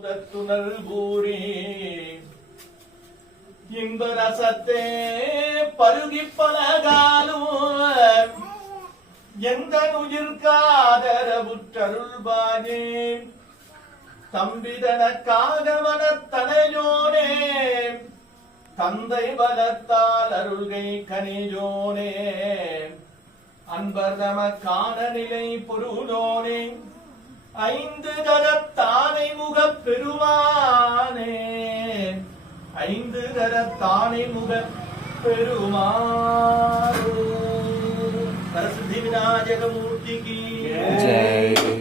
துணல் கூறி இன்பரசத்தே பருகி பலகாலும் எந்த உயிர்காதரவுற்றருள்பானே தம்பிதனக்காக மனத்தனையோனே தந்தை பலத்தால் அருள்கை கனியோனே அன்பர் தமக்கான நிலை பொருளோனே ஐந்து கரத்தானை முகப் பெருமானே ஐந்து கரத்தானை முகப் பெருமானே சரஸ்வதி விநாயக மூர்த்திக்கு ஜெய்.